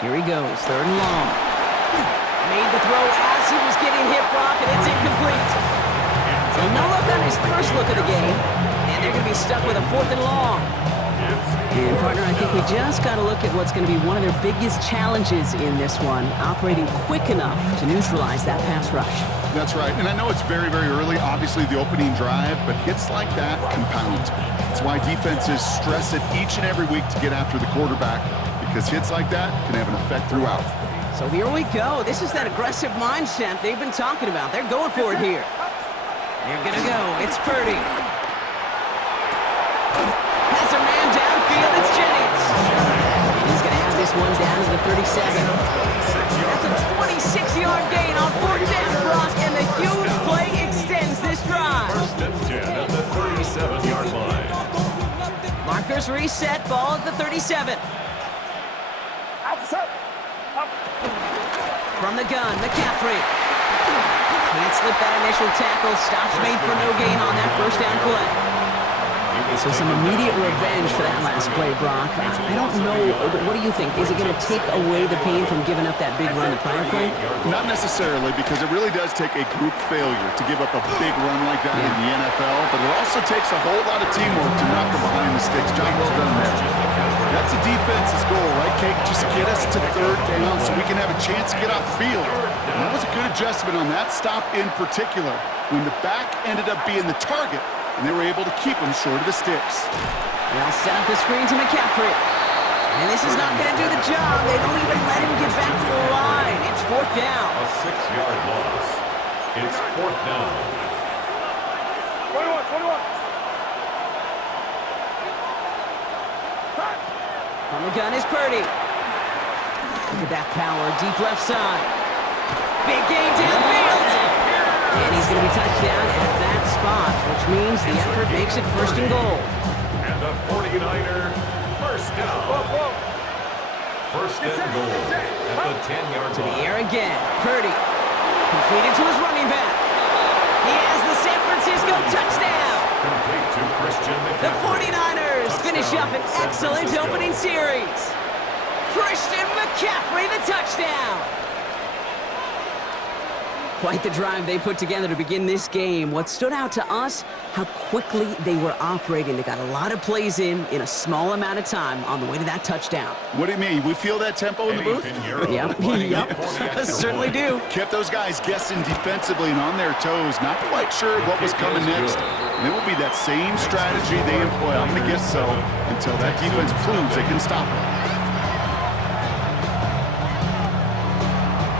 Here he goes, 3rd and long. Made the throw as he was getting hit, Brock, and it's incomplete. So no look on his first look of the game, and they're going to be stuck with a 4th and long. And, partner, I think we just got to look at what's going to be one of their biggest challenges in this one, operating quick enough to neutralize that pass rush. That's right, and I know it's very, very early, obviously the opening drive, but hits like that compound. That's why defenses stress it each and every week to get after the quarterback, because hits like that can have an effect throughout. So here we go. This is that aggressive mindset they've been talking about. They're going for it here. They're going to go. It's Purdy. Has a man downfield. It's Jennings. And he's going to have this one down to the 37. That's a 26-yard gain on 4th down, Brock, and the huge play extends this drive. 1st and 10 at the 37-yard line. Markers reset. Ball at the 37. From the gun, McCaffrey. Can't slip that initial tackle. Stops made for no gain on that 1st down play. So some immediate revenge for that last play, Brock. I don't know. What do you think? Is it going to take away the pain from giving up that big run the prior play? Not necessarily, because it really does take a group failure to give up a big run like that in the NFL, but it also takes a whole lot of teamwork to knock them behind the sticks. Job well done there. That's a defense's goal, right, Kate? Just get us to 3rd down so we can have a chance to get off the field. And that was a good adjustment on that stop in particular, when the back ended up being the target, and they were able to keep him short of the sticks. They'll set up the screen to McCaffrey. And this is not going to do the job. They don't even let him get back to the line. It's 4th down. A 6-yard loss. It's 4th down. 21. From the gun is Purdy. Look at that power, deep left side. Big gain downfield. And he's going to be touched down at that spot, which means the effort makes it 1st and goal. And the 49er, 1st down. 1st and goal at the 10-yard To the line. air again. Purdy. Completed to his running back. He has the San Francisco touchdown. Complete to Christian The McCaffrey. 49ers finish Touchdown, up an San excellent Francisco. opening series. Christian McCaffrey, the touchdown. Quite the drive they put together to begin this game. What stood out to us, how quickly they were operating. They got a lot of plays in a small amount of time on the way to that touchdown. What do you mean? We feel that tempo in the booth? Yep, certainly do. Kept those guys guessing defensively and on their toes, not quite sure what was coming next. And it will be that same strategy they employ, I'm going to guess so, until that defense proves they can stop it.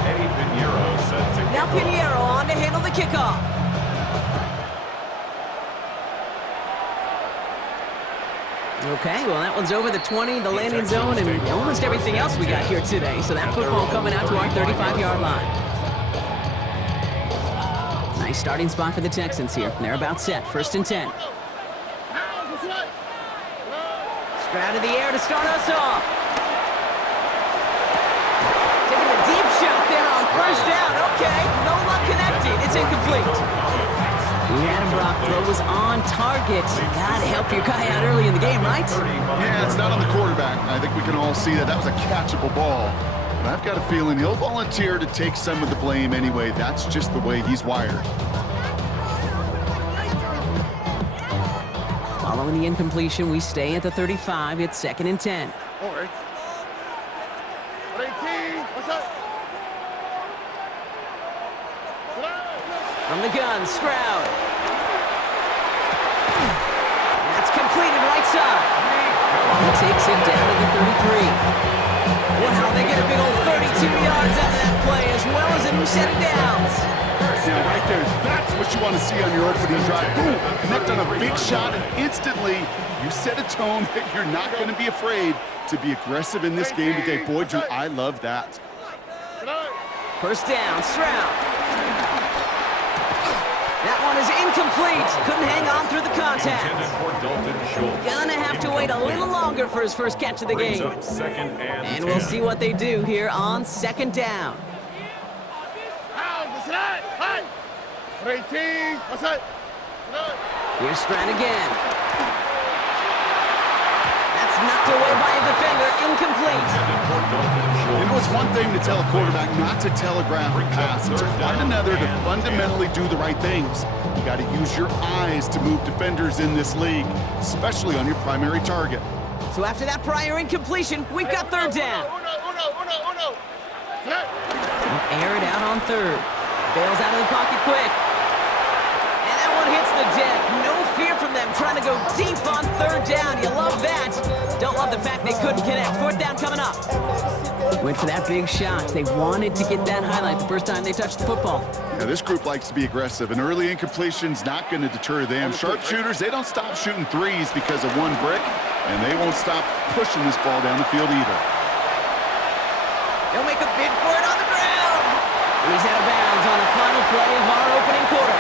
Eddie Pinheiro set to Now kick off. Pinheiro on to handle the kickoff. Okay, well, that one's over the 20, the landing zone, and almost everything else we got here today. So that football coming out to our 35-yard line. Nice starting spot for the Texans here. They're about set. 1st and 10. Stroud in the air to start us off. Taking a deep shot there on 1st down. Okay, no luck connecting. It's incomplete. We had him, Brock. Throw was on target. Gotta help your guy out early in the game, right? Yeah, it's not on the quarterback. I think we can all see that that was a catchable ball. But I've got a feeling he'll volunteer to take some of the blame anyway. That's just the way he's wired. Following the incompletion, we stay at the 35. It's 2nd and 10. From the gun, Stroud. That's completed right side. He takes it down to the 33. Wow, they get a big old 32 yards out of that play, as well as a new set of downs. Now, right there, that's what you want to see on your opening drive. Boom, connect on a big shot, and instantly you set a tone that you're not going to be afraid to be aggressive in this game today. Boy, Drew, I love that. 1st down, Stroud. That one is incomplete. Couldn't hang on through the contact. Intended for Dalton Schultz. Gonna have to wait a little longer for his first catch of the Brings game. up 2nd and And 10. we'll see what they do here on 2nd down. Here's Stroud again. That's knocked away by a defender. Incomplete. Intended for Dalton Schultz. You know it's one thing to tell a quarterback not to telegraph a pass. It's quite another to fundamentally do the right things. You got to use your eyes to move defenders in this league, especially on your primary target. So after that prior incompletion, we've got third down. They'll air it out on third. Bails out of the pocket quick. And that one hits the deck. No fear from them trying to go deep on third down. You love that. Don't love the fact they couldn't connect. Fourth down coming up. Went for that big shot. They wanted to get that highlight the first time they touched the football. Yeah, this group likes to be aggressive. An early incompletion's not going to deter them. Sharpshooters, they don't stop shooting threes because of one brick, and they won't stop pushing this ball down the field either. They'll make a bid for it on the ground. And he's out of bounds on the final play of our opening quarter.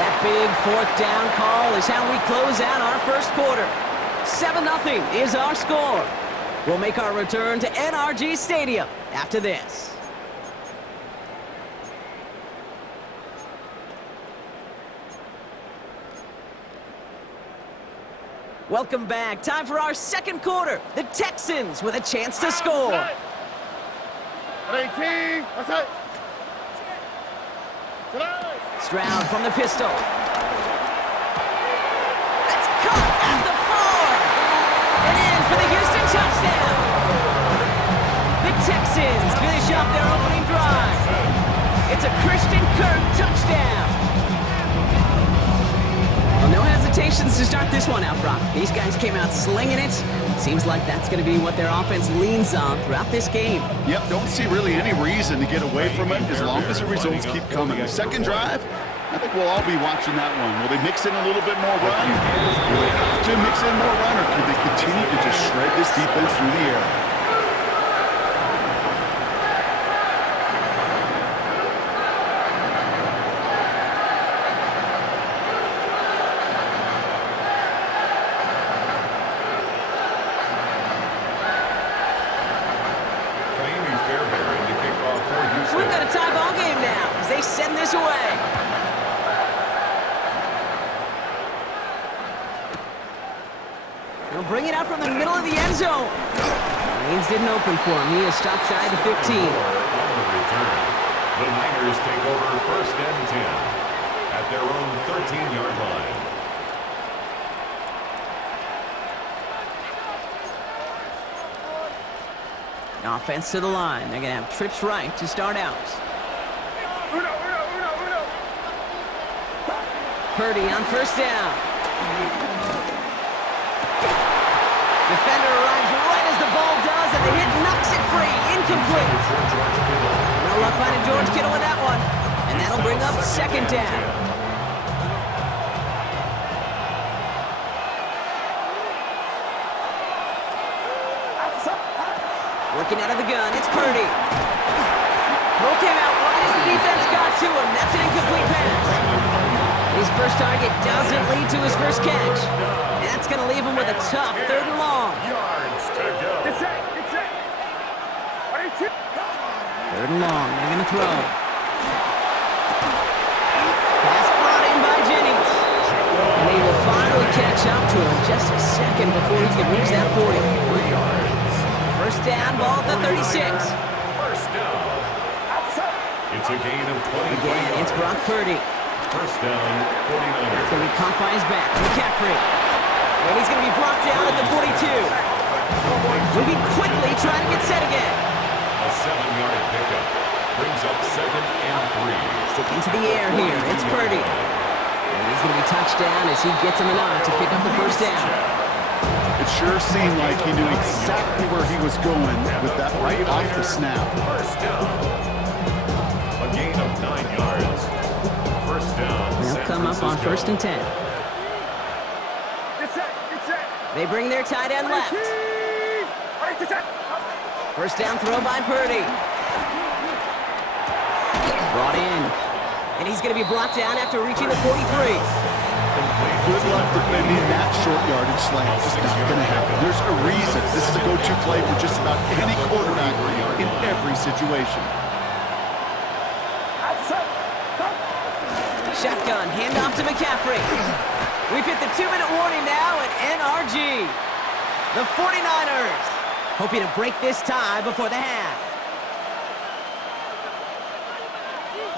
That big fourth down call is how we close out our first quarter. 7-0 is our score. We'll make our return to NRG Stadium after this. Welcome back. Time for our second quarter. The Texans with a chance to score. Stroud from the pistol. That's caught at the 4. And in for the Houston touchdown. The Texans finish off their opening drive. It's a Christian Kirk touchdown. Well, no hesitations to start this one out, Brock. These guys came out slinging it. Seems like that's going to be what their offense leans on throughout this game. Yep, don't see really any reason to get away from it as long as the results keep coming. The second drive, I think we'll all be watching that one. Will they mix in a little bit more run? Will they have to mix in more run, or could they continue to just shred this defense through the air? We've got a tie ball game now as they send this away. They'll bring it out from the middle of the end zone. Lanes didn't open for him. He is stopped shy of the 15. The Niners take over first and 10 at their own 13-yard line. Offense to the line. They're going to have trips right to start out. Purdy on first down. Defender arrives right as the ball does, and the hit knocks it free. Incomplete. No luck finding George Kittle with that one. And that'll bring up second down. Working out of the gun, it's Purdy. Throw came out wide as the defense got to him. That's an incomplete pass. His first target doesn't lead to his first catch. And that's going to leave him with a tough third and long. Third and long, they're going to throw. Pass brought in by Jennings. And they will finally catch up to him just a second before he can reach that 40. First down, ball at the 36. First down. It's a gain of 20. Again, it's Brock Purdy. First down, 49. It's going to be caught by his back. McCaffrey. And he's going to be brought down at the 42. Moving quickly, trying to get set again. A 7-yard pickup brings up second and 3. Sticking to the air here. It's Purdy. And he's going to be touched down as he gets him enough to pick up the first down. It sure seemed like he knew exactly where he was going with that right off the snap. First down. A gain of 9 yards. First down. They'll come up on first and 10. They bring their tight end left. First down throw by Purdy. Brought in. And he's going to be brought down after reaching the 43. Good luck defending that short yardage slant. It's just not going to happen. There's a reason this is a go-to play for just about any quarterback in every situation. Shotgun, handoff to McCaffrey. We've hit the 2-minute warning now at NRG. The 49ers hoping to break this tie before the half.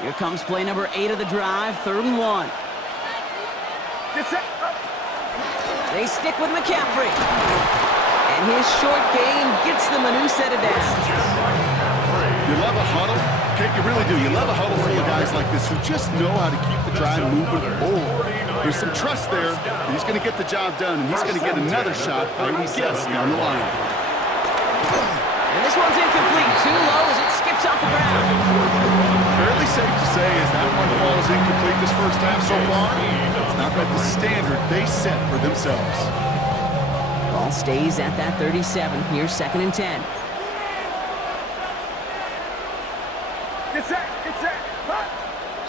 Here comes play number 8 of the drive, 3rd and 1. They stick with McCaffrey. And his short gain gets them a new set of downs. You love a huddle? Okay, you really do. You love a huddle full of guys like this who just know how to keep the drive moving forward. There's some trust there. He's going to get the job done, and he's going to get another shot, I would guess, down the line. And this one's incomplete. Too low as it skips off the ground. Fairly safe to say as that one falls incomplete this first half so far. It's not like the standard they set for themselves. Ball stays at that 37. Here's 2nd and 10.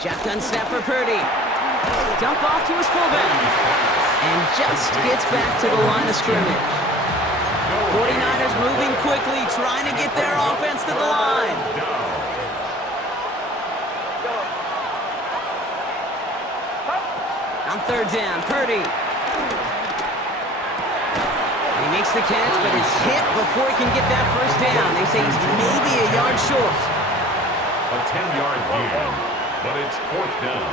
Shotgun snap for Purdy. Dump off to his fullback. And just gets back to the line of scrimmage. 49ers moving quickly, trying to get their offense to the line. On 3rd down, Purdy. And he makes the catch, but is hit before he can get that first down. They say he's maybe a yard short. A 10-yard gain, but it's 4th down.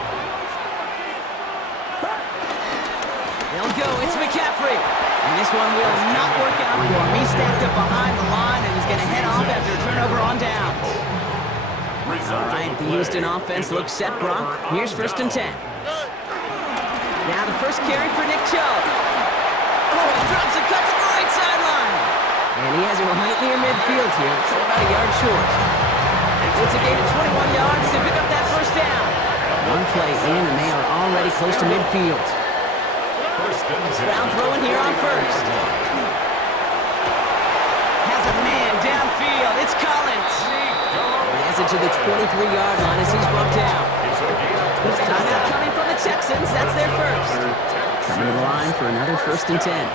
They'll go. It's McCaffrey. And this one will not work out for him. He's stacked up behind the line, and he's going to head off after a turnover on downs. All right, the Houston offense looks set, Brock. Here's 1st and 10. Now the first carry for Nick Chubb. Oh, he drops a cut to the right sideline. And he has it right near midfield here. It's about a yard short. It's a gain of 21 yards to pick up that first down. One play in, and they are already close to midfield. Brown throwing here on 1st. Has a man downfield. It's Collins. He has it to the 23-yard line as he's brought down. Timeout coming from the Texans. That's their first. Coming to the line for another 1st and 10.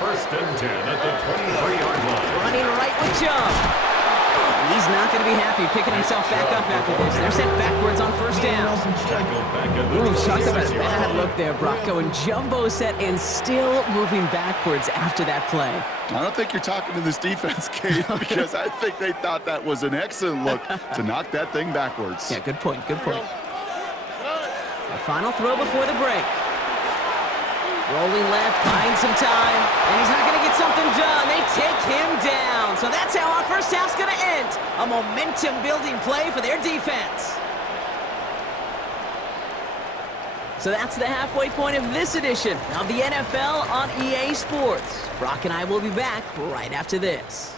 1st and 10 at the 23-yard line. Running right with Chubb. And he's not going to be happy picking himself back up after this. They're sent backwards on 1st down. Ooh, talk about a bad look there, Brock. Going jumbo set and still moving backwards after that play. I don't think you're talking to this defense, Kate, because I think they thought that was an excellent look to knock that thing backwards. Yeah, good point, good point. A final throw before the break. Rolling left, buying some time, and he's not going to get something done. They take him down. So that's how our first half's going to end. A momentum-building play for their defense. So that's the halfway point of this edition of the NFL on EA Sports. Brock and I will be back right after this.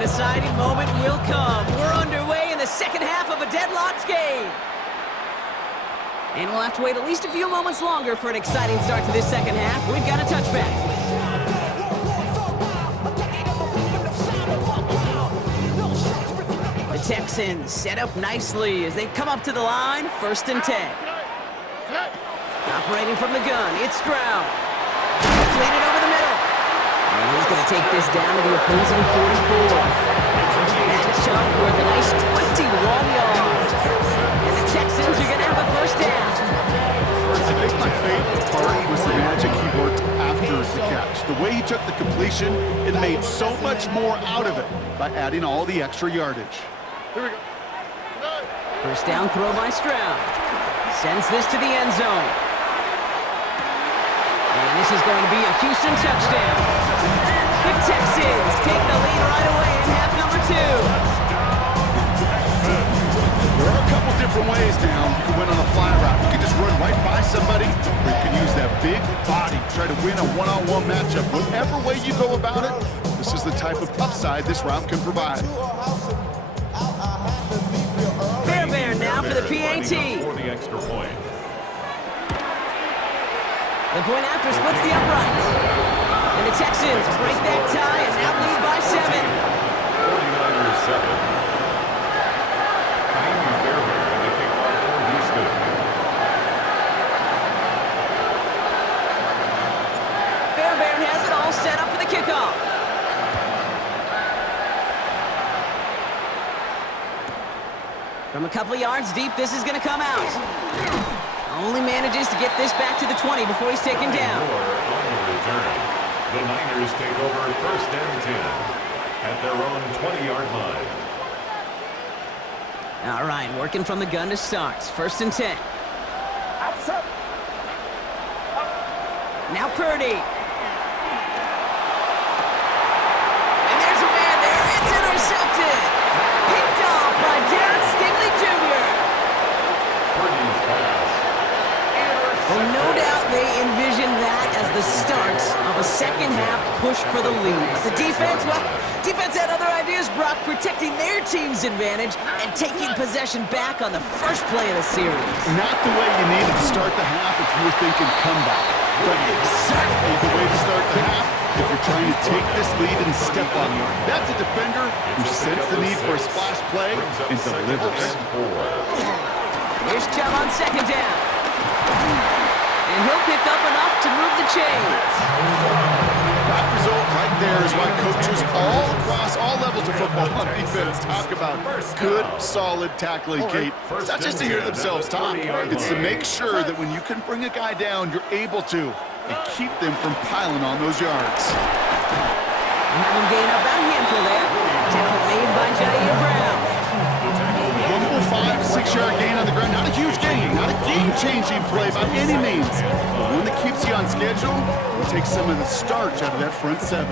Deciding moment will come. We're underway in the second half of a deadlocked game. And we'll have to wait at least a few moments longer for an exciting start to this second half. We've got a touchback. The Texans set up nicely as they come up to the line, 1st and 10. Operating from the gun, it's Stroud. Completed over the middle. And he's going to take this down to the opposing 44. That shot worth a nice 21 yards. And the Texans are going to have a first down. I think my favorite part was the magic he worked after the catch. The way he took the completion, it made so much more out of it by adding all the extra yardage. Here we go. First down throw by Stroud. Sends this to the end zone. And this is going to be a Houston touchdown. The Texans take the lead right away in half number 2. There are a couple different ways now you can win on a fly route. You can just run right by somebody, or you can use that big body, try to win a one-on-one matchup. Whatever way you go about it, this is the type of upside this route can provide. Fairbairn now for the PAT. For the extra point. The point after splits the uprights. And the Texans break that tie and now lead by 7. 49ers 7. From a couple of yards deep, this is going to come out. Only manages to get this back to the 20 before he's taken down. On the return, the Niners take over 1st and 10 at their own 20-yard line. All right, working from the gun to start. 1st and 10. Now Purdy. And there's a man there. It's intercepted. Picked off by Derek Stingley Jr. Purdy's pass. Well, no doubt they envisioned that as the start of a second-half push for the lead. But the defense, well, defense had other ideas, Brock, protecting their team's advantage and taking possession back on the first play of the series. Not the way you needed to start the half if you were thinking comeback, but exactly the way to start the half if you're trying to take this lead and step on it. That's a defender who sensed the need for a splash play and delivers. Here's Chubb on 2nd down. And he'll pick up enough to move the chains. That result right there is why coaches all across all levels of football on defense talk about good, solid tackling, Kate. It's not just to hear themselves talk. It's to make sure that when you can bring a guy down, you're able to and keep them from piling on those yards. Have him gain about a handful there. Tackle made by Jair Brown. Humble 5-6-yard gain on the ground. Not a huge gain, not a game-changing play by any means. But one that keeps you on schedule and takes some of the starch out of that front 7.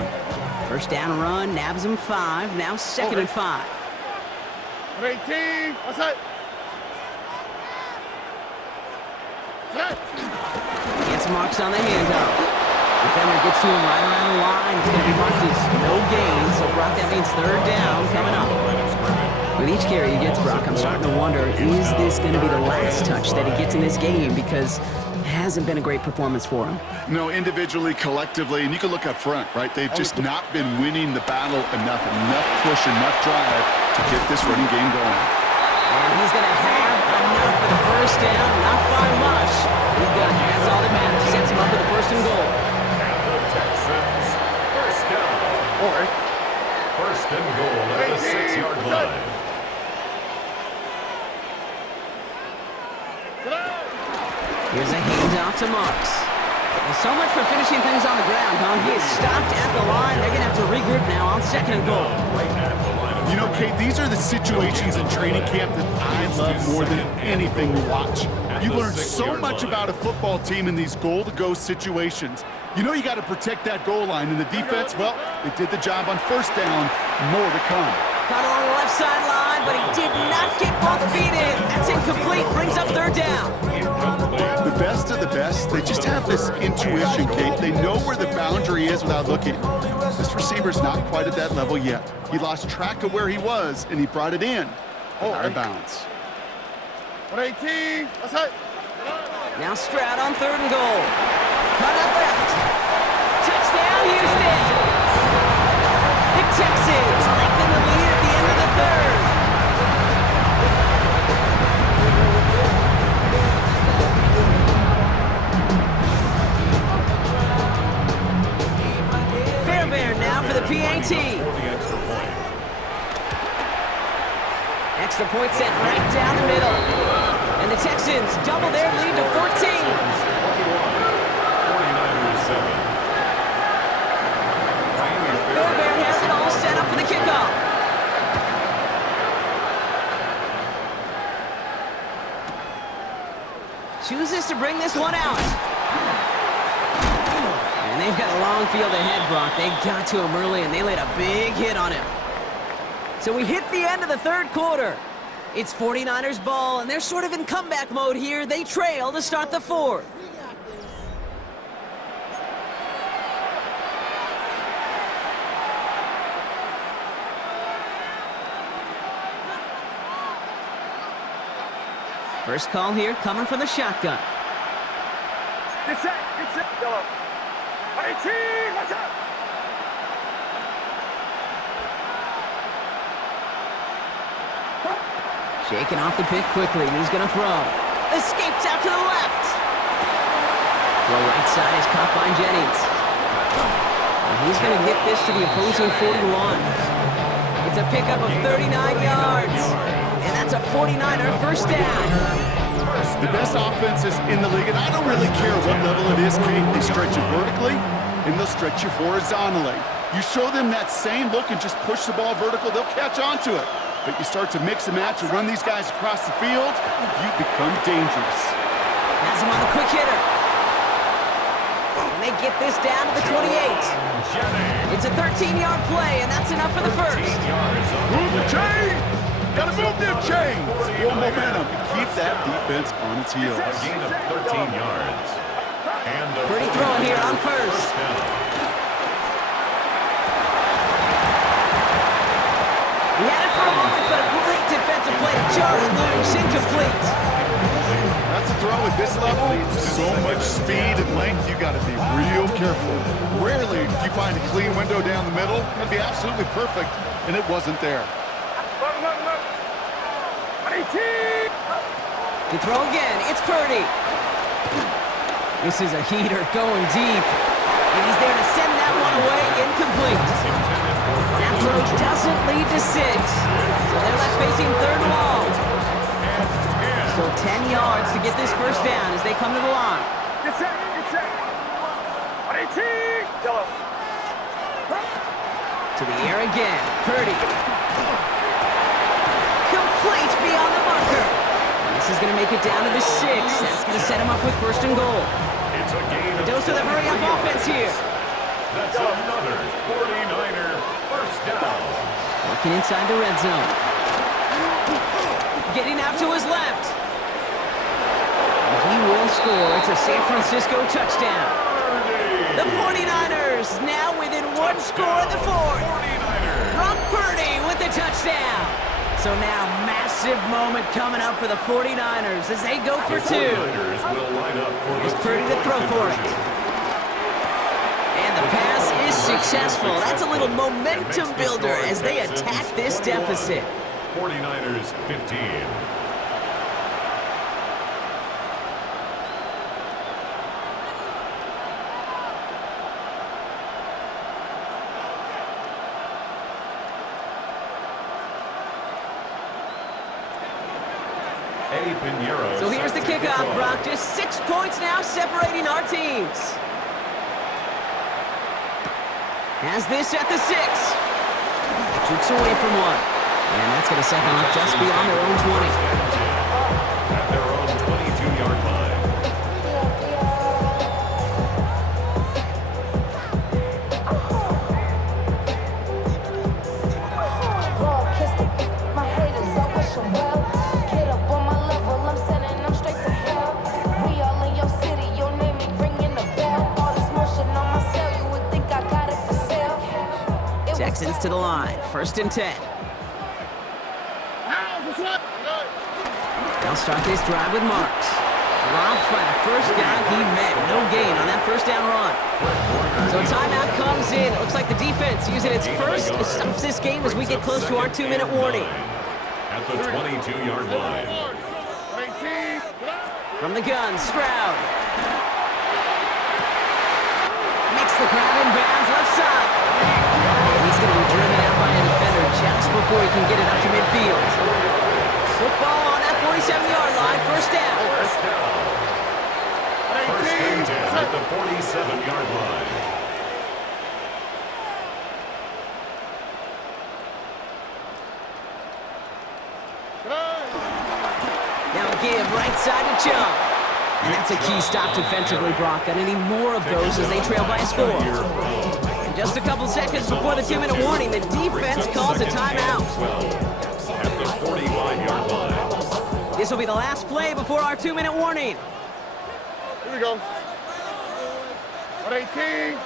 1st down run, nabs him 5. Now 2nd and 5. 18, what's that? Gets marks on the handoff. Defender gets to him right around the line. It's going to be marked as no gain. So, Brock, that means 3rd down coming up. With each carry he gets, Brock, I'm starting to wonder, is this going to be the last touch that he gets in this game? Because it hasn't been a great performance for him. No, individually, collectively, and you can look up front, right? They've just not been winning the battle enough push, enough drive to get this running game going. And he's going to have enough for the 1st down, not by much. He got it. That's all that matters. Sets him up with the 1st and goal. Texans, 1st down. 1st and goal at the 6-yard line. Here's a handoff to Marks. Well, so much for finishing things on the ground, huh? He is stopped at the line. They're going to have to regroup now on 2nd and goal. You know, Kate, these are the situations in training camp that I love more than anything to watch. You learn so much about a football team in these goal-to-go situations. You know you got to protect that goal line, and the defense, well, they did the job on 1st down. More to come. Caught along the left sideline, but he did not get both feet in. That's incomplete. Brings up 3rd down. The best of the best, they just have this intuition, Kate. They know where the boundary is without looking. This receiver's not quite at that level yet. He lost track of where he was, and he brought it in. Out of bounds. 118, what's that? Now Stroud on 3rd and goal. Cut up left. Touchdown, Houston. The Texans lengthen the lead at the end of the 3rd. Fairbairn now for the PAT. Extra point set right down the middle. And the Texans double their lead to 14. 49ers 7. Fairbairn has it all set up for the kickoff. Chooses to bring this one out. And they've got a long field ahead, Brock. They got to him early, and they laid a big hit on him. So we hit the end of the 3rd quarter. It's 49ers ball, and they're sort of in comeback mode here. They trail to start the 4th. First call here coming from the shotgun. Get set, yellow. 18, what's up? Shaking off the pick quickly. He's going to throw. Escapes out to the left. Throw right side is caught by Jennings. And he's going to get this to the opposing 41. It's a pickup of 39 yards. And that's a 49er first down. The best offenses in the league, and I don't really care what level it is, Kate. They stretch you vertically, and they'll stretch you horizontally. You show them that same look and just push the ball vertical, they'll catch on to it. But you start to mix and match and run these guys across the field, you become dangerous. Has him on the quick hitter. And they get this down to the 28. It's a 13-yard play, and that's enough for the first. Move the chain! Gotta move them chains! Build momentum and keep that defense on its heels. A gain of 13 yards. And Purdy throwing here on first. He had it for a moment, but a great defensive play to Jordan Lewis, incomplete. That's a throw at this level. So much speed and length, you gotta be real careful. Rarely do you find a clean window down the middle. It'd be absolutely perfect, and it wasn't there. To throw again, it's Purdy. This is a heater going deep. And he's there to send that one away, incomplete. That throw doesn't lead to 6. So they're left facing third and long. So 10 yards to get this first down as they come to the line. Get set, get set. 18, yellow. To the air again, Purdy. Complete beyond the marker. And this is going to make it down to the 6. That's going to set him up with first and goal. it's a gain The dose of the hurry-up offense here. That's another 49er first down. Working inside the red zone. Getting out to his left. And he will score. It's a San Francisco touchdown. The 49ers now within one score in the fourth. 49ers. Brock Purdy with the touchdown. So now massive moment coming up for the 49ers as they go for 2. 49ers will line up for Here's the Purdy to throw for it. And the pass is successful. That's a little momentum builder as they attack this deficit. 49ers 15. So here's the kickoff, Brock. Just 6 points now separating our teams. Has this at the 6. Kicks away from one. And that's going to set them up just beyond their own 20. At their own 22-yard line. Texans to the line. First and 10. They'll start this drive with Marks. Dropped by the first guy he met. No gain on that first down run. So a timeout comes in. It looks like the defense using its first to stop this game as we get close to our 2-minute warning. At the 22-yard line. From the gun, Stroud. Makes the grab in bounds left side. And he's going to be driven out by a defender just before he can get it up to midfield. Football on that 47-yard line, first down. First down. First and 10 at the 47-yard line. Now give right side to Chubb. And that's a key stop defensively, Brock. Got any more of those as they trail by a score. And just a couple seconds before the 2-minute warning, the defense calls a timeout. At the 45-yard line. This will be the last play before our 2-minute warning. Here we go. 118.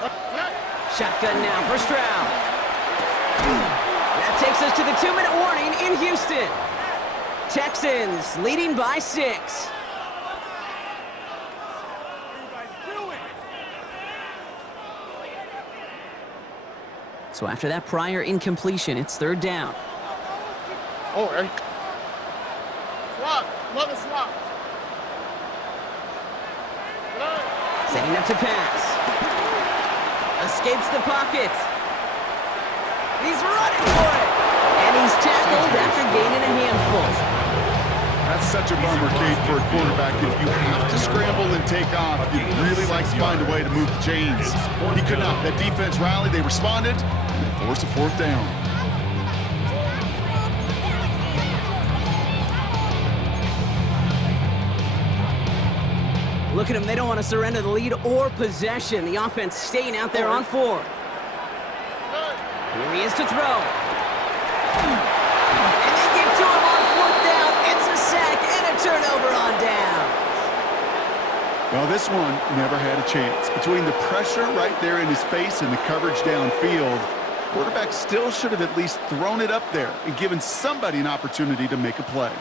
Shotgun now for Stroud. That takes us to the 2-minute warning in Houston. Texans leading by 6. So after that prior incompletion, it's third down. Oh, hey. Swap. Another swap. Setting up to pass. Escapes the pocket. He's running for it. And he's tackled after gaining a handful. such a bummer, Kate, for a quarterback. If you have to scramble and take off, you'd really like to find a way to move the chains. He could not. That defense rallied, they responded, and forced a fourth down. Look at them. They don't want to surrender the lead or possession. The offense staying out there on 4. Here he is to throw. And they get to him on 4th down. It's a sack and a turnover on down. Well, this one never had a chance. Between the pressure right there in his face and the coverage downfield, quarterback still should have at least thrown it up there and given somebody an opportunity to make a play.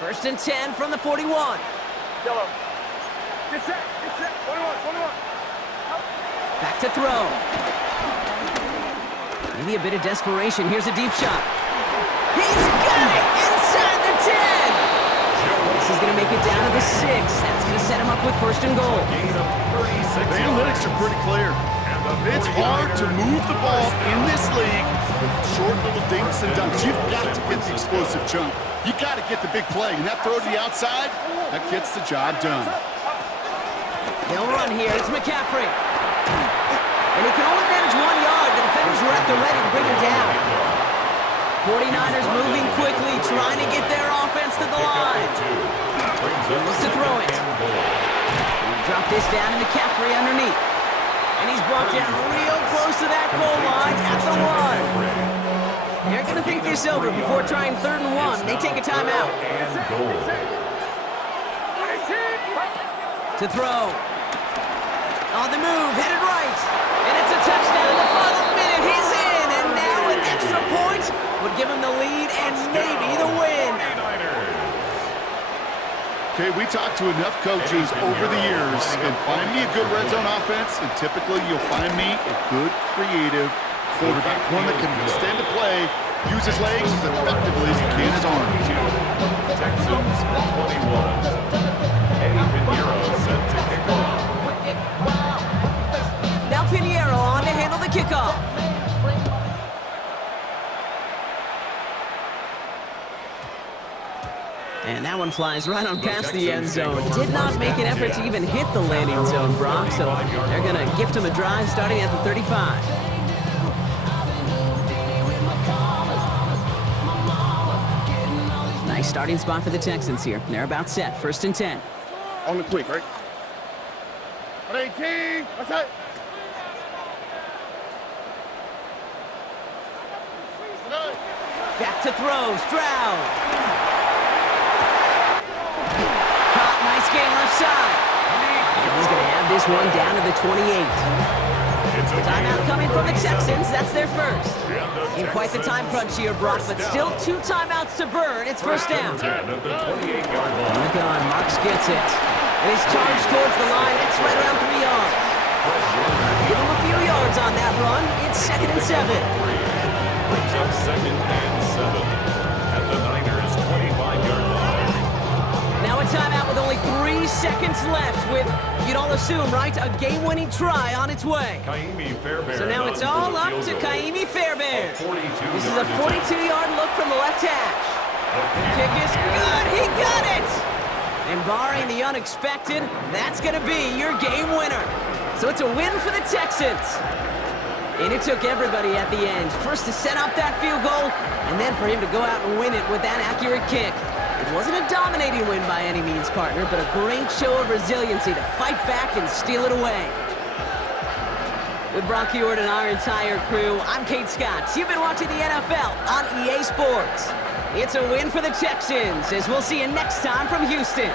First and 10 from the 41. Yellow. Get set. 21. Back to throw. Maybe a bit of desperation. Here's a deep shot. He's got it inside the 10. This is going to make it down to the 6. That's going to set him up with first and goal. The analytics are pretty clear. It's hard to move the ball in this league with short little dinks and dunks. You've got to get the explosive chunk. You got to get the big play. And that throw to the outside, that gets the job done. They'll run here. It's McCaffrey. And he can only manage 1 yard. The defenders were at the ready to bring him down. 49ers moving quickly, trying to get their offense to the line. He looks to throw it. He'll drop this down to McCaffrey underneath. And he's brought down real close to that goal line at the 1. They're going to think this over before trying 3rd and 1. They take a timeout. To throw. On the move, headed right. And it's a touchdown in the final minute. He's in, and now an extra point would give him the lead and maybe the win. Okay, we talked to enough coaches over the years, and find me a good red zone offense, and typically you'll find me a good creative quarterback, one that can extend the play, use his legs as effectively as he can his arm. Texans 21. Eddie Pinheiro set to kick off. Now Pinheiro on to handle the kickoff. And that one flies right on past the end zone. Did not make an effort to even hit the landing zone, Brock, so they're going to gift him a drive starting at the 35. Nice starting spot for the Texans here. They're about set. First and 10. On the quick, right? 18. That's it. Back to throw. Stroud. Caught. Nice game left side. And he's going to have this one down to the 28. Timeout coming from the Texans. That's their first. In quite the time crunch here, Brock, but still 2 timeouts to burn. It's first down. At the 28-yard line. On the gun, Marks gets it. And he's charged towards the line. It's right around 3 yards. Give him a few yards on that run. It's 2nd and 7. Brings up 2nd and 7 at the Niners' 25-yard line. Now a timeout with only 3 seconds left with, you'd all assume, right, a game-winning try on its way. Kaimi Fairbairn. So now it's all up to Kaimi Fairbairn. This is a 42-yard look from the left hash. The kick is good. He got it. And barring the unexpected, that's going to be your game winner. So it's a win for the Texans. And it took everybody at the end. First to set up that field goal, and then for him to go out and win it with that accurate kick. It wasn't a dominating win by any means, partner, but a great show of resiliency to fight back and steal it away. With Brock Huard and our entire crew, I'm Kate Scott. You've been watching the NFL on EA Sports. It's a win for the Texans, as we'll see you next time from Houston.